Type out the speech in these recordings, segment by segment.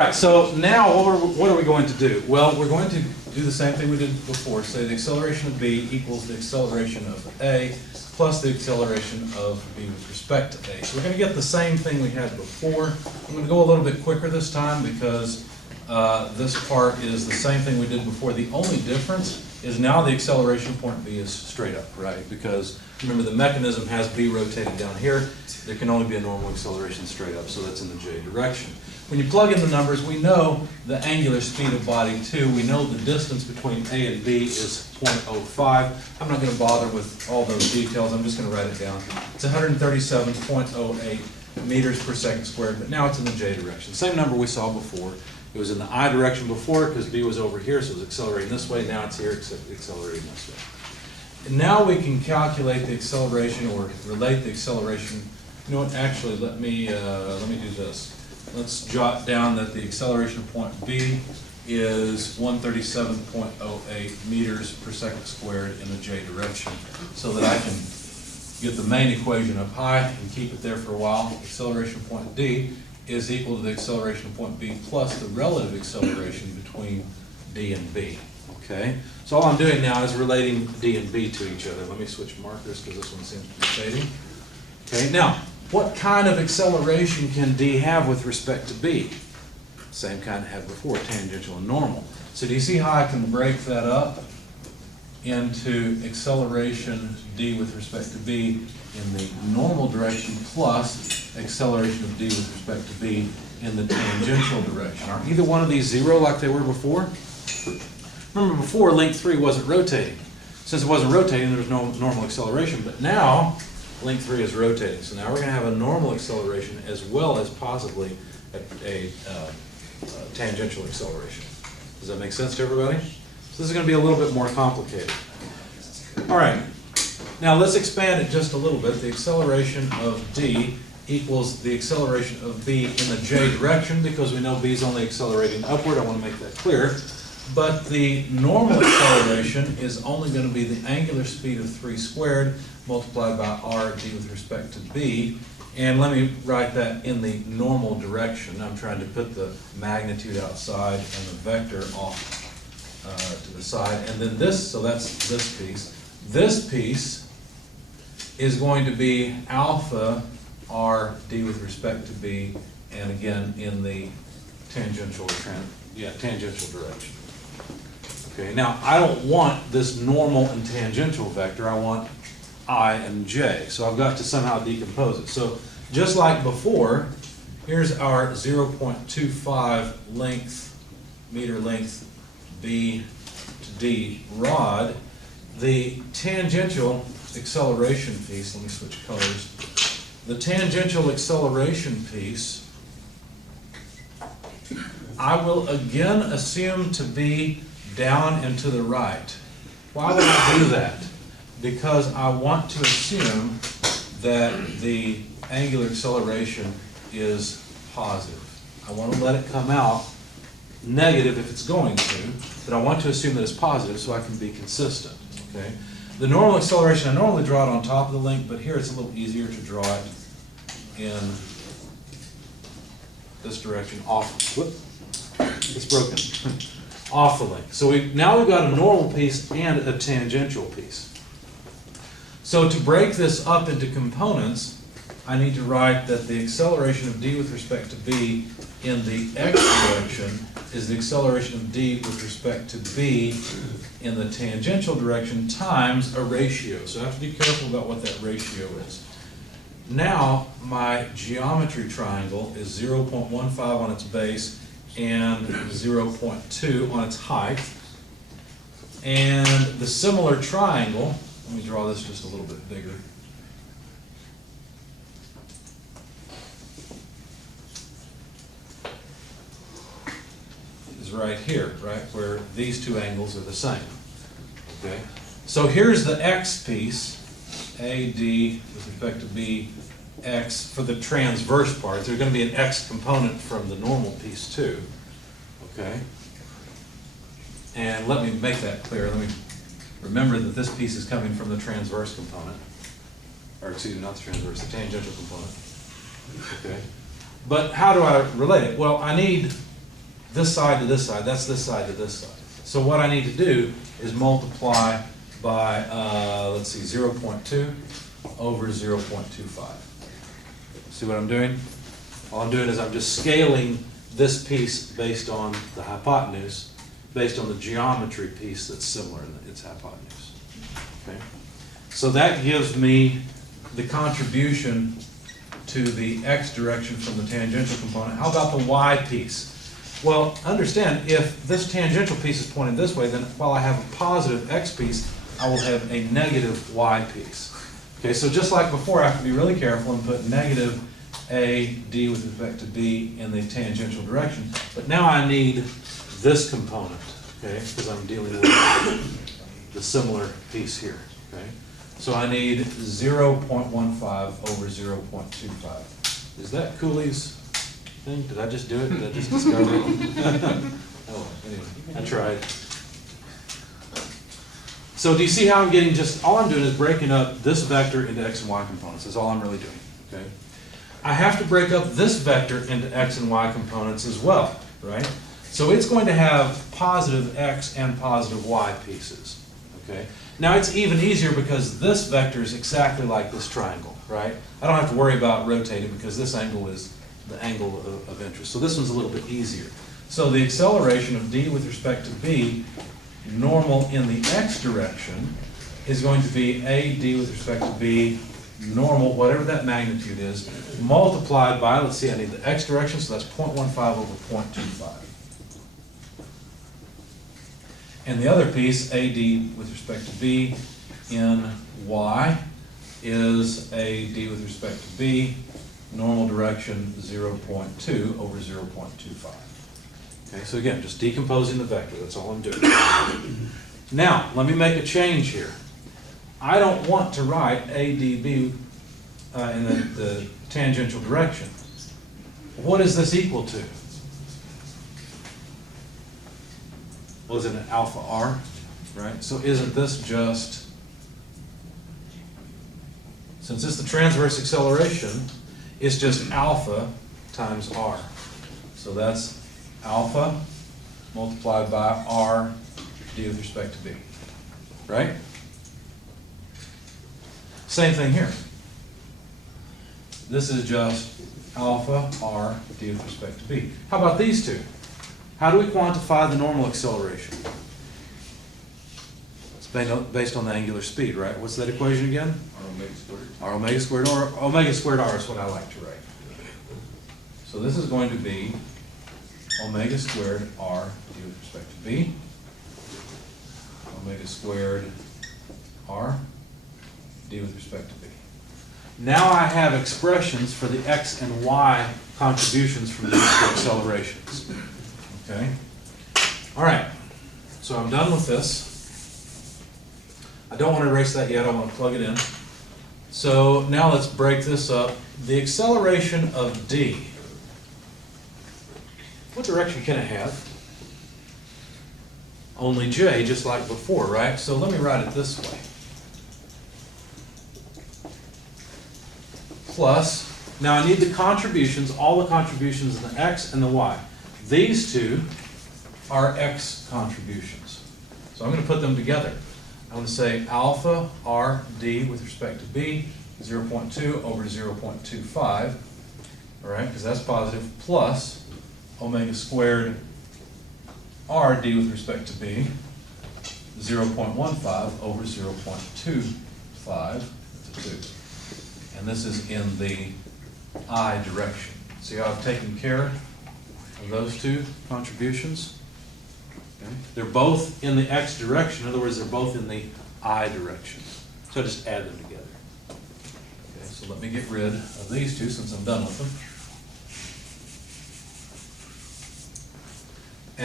All right, so now what are we going to do? Well, we're going to do the same thing we did before. Say the acceleration of B equals the acceleration of A plus the acceleration of B with respect to A. So we're going to get the same thing we had before. I'm going to go a little bit quicker this time because this part is the same thing we did before. The only difference is now the acceleration of point B is straight up, right? Because remember the mechanism has B rotated down here. There can only be a normal acceleration straight up, so that's in the J direction. When you plug in the numbers, we know the angular speed of body 2. We know the distance between A and B is 0.05. I'm not going to bother with all those details. I'm just going to write it down. It's 137.08 meters per second squared, but now it's in the J direction. Same number we saw before. It was in the I direction before because B was over here, so it was accelerating this way. Now it's here, accelerating this way. And now we can calculate the acceleration or relate the acceleration. You know what? Actually, let me do this. Let's jot down that the acceleration of point B is 137.08 meters per second squared in the J direction, so that I can get the main equation up high and keep it there for a while. Acceleration of point D is equal to the acceleration of point B plus the relative acceleration between D and B. Okay, so all I'm doing now is relating D and B to each other. Let me switch markers because this one seems to be fading. Okay, now, what kind of acceleration can D have with respect to B? Same kind it had before, tangential and normal. So do you see how I can break that up into acceleration D with respect to B in the normal direction plus acceleration of D with respect to B in the tangential direction? Are either one of these zero like they were before? Remember before, length 3 wasn't rotating. Since it wasn't rotating, there was no normal acceleration, but now length 3 is rotating. So now we're going to have a normal acceleration as well as possibly a tangential acceleration. Does that make sense to everybody? So this is going to be a little bit more complicated. All right. Now let's expand it just a little bit. The acceleration of D equals the acceleration of B in the J direction because we know B is only accelerating upward. I want to make that clear. But the normal acceleration is only going to be the angular speed of 3 squared multiplied by r d with respect to b. And let me write that in the normal direction. I'm trying to put the magnitude outside and the vector off to the side. And then this, so that's this piece. This piece is going to be alpha r d with respect to b, and again in the tangential direction. Okay, now I don't want this normal and tangential vector. I want I and j. So I've got to somehow decompose it. So just like before, here's our 0.25 meter length B to D rod. The tangential acceleration piece, let me switch colors. The tangential acceleration piece, I will again assume to be down and to the right. Why would I do that? Because I want to assume that the angular acceleration is positive. I want to let it come out negative if it's going to, but I want to assume that it's positive so I can be consistent. Okay? The normal acceleration, I normally draw it on top of the link, but here it's a little easier to draw it in this direction off. Whoop, it's broken. Off the link. So now we've got a normal piece and a tangential piece. So to break this up into components, I need to write that the acceleration of d with respect to b in the x direction is the acceleration of d with respect to b in the tangential direction times a ratio. So I have to be careful about what that ratio is. Now my geometry triangle is 0.15 on its base and 0.2 on its height. And the similar triangle, let me draw this just a little bit bigger. Is right here, right where these two angles are the same. Okay. So here's the x piece, AD with respect to B, x for the transverse part. There's going to be an x component from the normal piece too. Okay. And let me make that clear. Let me remember that this piece is coming from the transverse component. Or excuse me, not the transverse, the tangential component. Okay. But how do I relate it? Well, I need this side to this side, that's this side to this side. So what I need to do is multiply by, let's see, 0.2 over 0.25. See what I'm doing? All I'm doing is I'm just scaling this piece based on the hypotenuse, based on the geometry piece that's similar in its hypotenuse. Okay? So that gives me the contribution to the x direction from the tangential component. How about the y piece? Well, understand, if this tangential piece is pointed this way, then while I have a positive x piece, I will have a negative y piece. Okay, so just like before, I have to be really careful and put negative a d with respect to b in the tangential direction. But now I need this component, okay, because I'm dealing with the similar piece here, okay? So I need 0.15 over 0.25. Is that Cooley's thing? Did I just do it? Did I just discover it? Oh, anyway, I tried. So do you see how I'm getting all I'm doing is breaking up this vector into x and y components. That's all I'm really doing, okay? I have to break up this vector into x and y components as well, right? So it's going to have positive x and positive y pieces, okay? Now it's even easier because this vector is exactly like this triangle, right? I don't have to worry about rotating because this angle is the angle of interest. So this one's a little bit easier. So the acceleration of d with respect to b, normal in the x direction, is going to be a d with respect to b, normal, whatever that magnitude is, multiplied by, let's see, I need the x direction, so that's 0.15 over 0.25. And the other piece, AD with respect to B in Y, is AD with respect to B, normal direction 0.2 over 0.25. Okay, so again, just decomposing the vector, that's all I'm doing. Now, let me make a change here. I don't want to write ADB in the tangential direction. What is this equal to? Well, isn't it alpha r, right? So isn't this just, since it's the transverse acceleration, it's just alpha times r. So that's alpha multiplied by r d with respect to b, right? Same thing here. This is just alpha r d with respect to b. How about these two? How do we quantify the normal acceleration? It's based on the angular speed, right? What's that equation again? R omega squared. R omega squared, or omega squared r is what I like to write. So this is going to be omega squared r d with respect to b. Omega squared r d with respect to b. Now I have expressions for the x and y contributions from these two accelerations. Okay? All right. So I'm done with this. I don't want to erase that yet. I want to plug it in. So now let's break this up. The acceleration of d. What direction can it have? Only j, just like before, right? So let me write it this way. Plus, now I need the contributions, all the contributions in the x and the y. These two are x contributions. So I'm going to put them together. I'm going to say alpha r d with respect to b, 0.2 over 0.25, all right, because that's positive, plus omega squared r d with respect to b, 0.15 over 0.25, that's a 2. And this is in the I direction. See how I've taken care of those two contributions? Okay. They're both in the x direction. In other words, they're both in the I direction. So I just add them together. Okay, so let me get rid of these two since I'm done with them.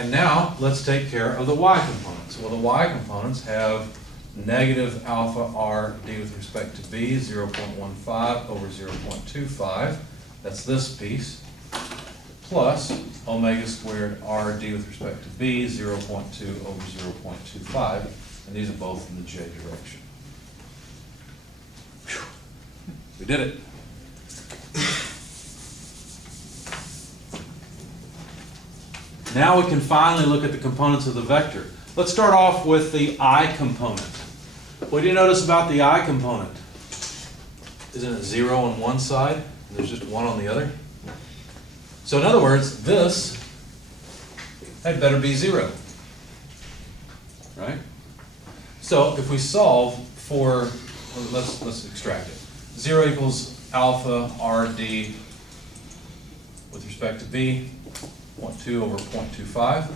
And now let's take care of the y components. Well, the y components have negative alpha r d with respect to b, 0.15 over 0.25. That's this piece. Plus omega squared r d with respect to b, 0.2 over 0.25. And these are both in the j direction. Whew. We did it. Now we can finally look at the components of the vector. Let's start off with the I component. What do you notice about the I component? Isn't it 0 on one side and there's just 1 on the other? So in other words, this had better be 0. Right? So if we solve for, let's extract it. 0 equals alpha RD with respect to B, 0.2 over 0.25.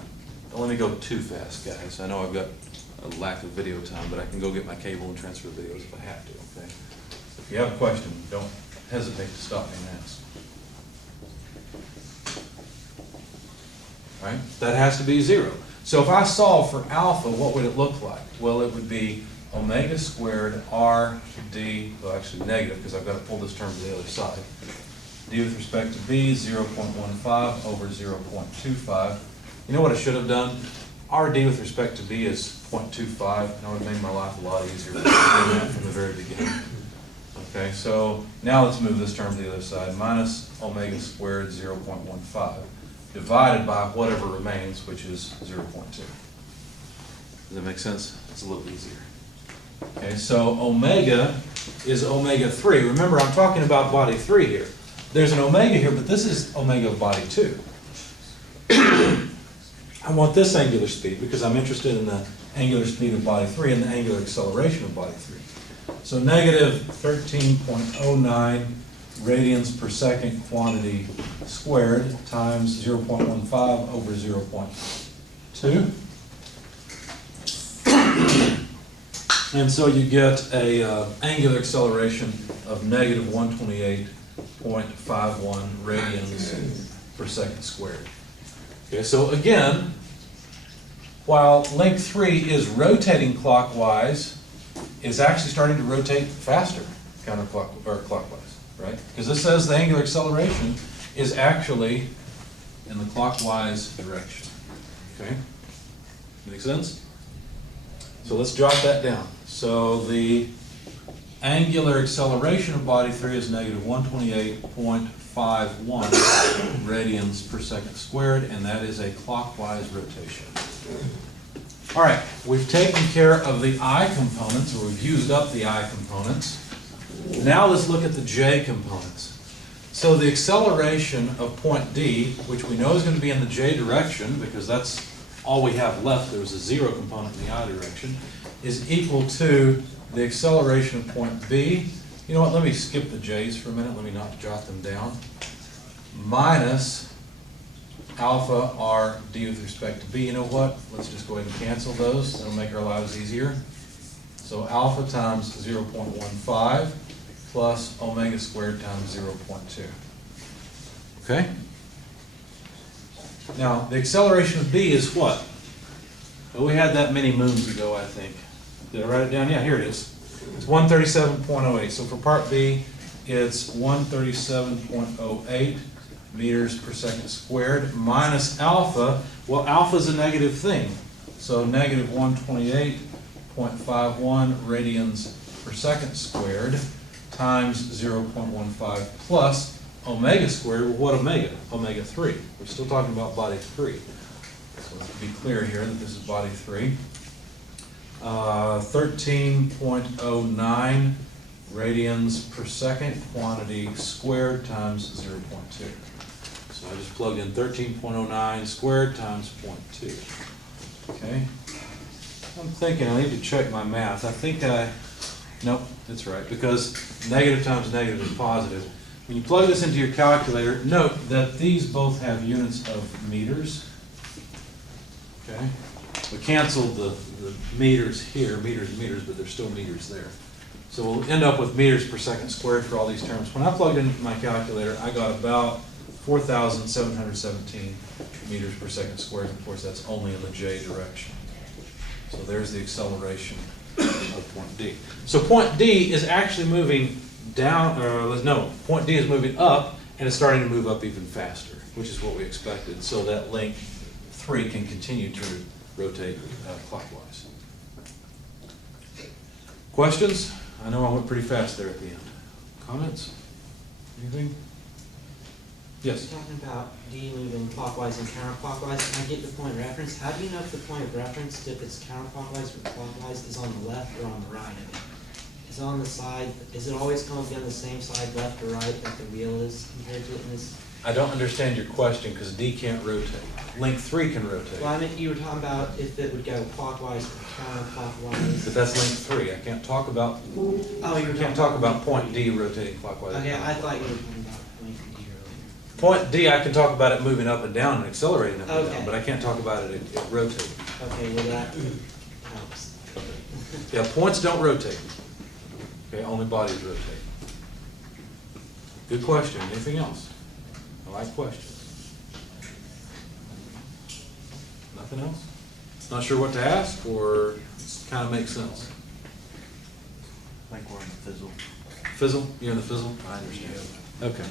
Don't let me go too fast, guys. I know I've got a lack of video time, but I can go get my cable and transfer videos if I have to, okay? If you have a question, don't hesitate to stop me and ask. All right? That has to be 0. So if I solve for alpha, what would it look like? Well, it would be omega squared R D, well actually negative because I've got to pull this term to the other side. D with respect to B, 0.15 over 0.25. You know what I should have done? RD with respect to B is 0.25, and I would have made my life a lot easier than that from the very beginning. Okay, so now let's move this term to the other side. Minus omega squared 0.15 divided by whatever remains, which is 0.2. Does that make sense? It's a little easier. Okay, so omega is omega 3. Remember, I'm talking about body 3 here. There's an omega here, but this is omega of body 2. I want this angular speed because I'm interested in the angular speed of body 3 and the angular acceleration of body 3. So negative 13.09 radians per second quantity squared times 0.15 over 0.2. And so you get a angular acceleration of negative 128.51 radians per second squared. Okay, so again, while link 3 is rotating clockwise, it's actually starting to rotate faster counterclockwise or clockwise, right? Because this says the angular acceleration is actually in the clockwise direction. Okay? Make sense? So let's jot that down. So the angular acceleration of body 3 is negative 128.51 radians per second squared, and that is a clockwise rotation. All right, we've taken care of the I components, or we've used up the I components. Now let's look at the J components. So the acceleration of point D, which we know is going to be in the J direction, because that's all we have left, there was a 0 component in the I direction, is equal to the acceleration of point B. You know what, let me skip the J's for a minute, let me not jot them down. Minus alpha R D with respect to B. You know what, let's just go ahead and cancel those, that'll make our lives easier. So alpha times 0.15 plus omega squared times 0.2. Okay? Now, the acceleration of B is what? Well, we had that many moons ago, I think. Did I write it down? Yeah, here it is. It's 137.08. So for part B, it's 137.08 meters per second squared minus alpha. Well, alpha is a negative thing. So negative 128.51 radians per second squared times 0.15 plus omega squared. Well, what omega? Omega 3. We're still talking about body 3. So let's be clear here that this is body 3. 13.09 radians per second quantity squared times 0.2. So I just plugged in 13.09 squared times 0.2. Okay. I'm thinking I need to check my math. I think nope, that's right, because negative times negative is positive. When you plug this into your calculator, note that these both have units of meters. Okay. We canceled the meters here, meters, but there's still meters there. So we'll end up with meters per second squared for all these terms. When I plugged into my calculator, I got about 4,717 meters per second squared. Of course, that's only in the J direction. So there's the acceleration of point D. So point D is actually moving down, point D is moving up, and it's starting to move up even faster, which is what we expected. So that link 3 can continue to rotate clockwise. Questions? I know I went pretty fast there at the end. Comments? Anything? Yes. You're talking about D moving clockwise and counterclockwise, and I get the point of reference. How do you know if the point of reference, if it's counterclockwise or clockwise, is on the left or on the right of it? Is it on the side, is it always going to be on the same side, left or right, that the wheel is compared to it in this? I don't understand your question because D can't rotate. Link 3 can rotate. Well, I mean, you were talking about if it would go clockwise or counterclockwise. But that's link 3. I can't talk about, Oh, you were I can't talk about point D rotating clockwise. Okay, I thought you were talking about point D earlier. Point D, I can talk about it moving up and down and accelerating up and down, Okay. but I can't talk about it rotating. Okay, well that helps. Yeah, points don't rotate. Okay, only bodies rotate. Good question. Anything else? I like questions. Nothing else? Not sure what to ask, or it kind of makes sense? I think we're in the fizzle. Fizzle? You're in the fizzle? I understand. Okay.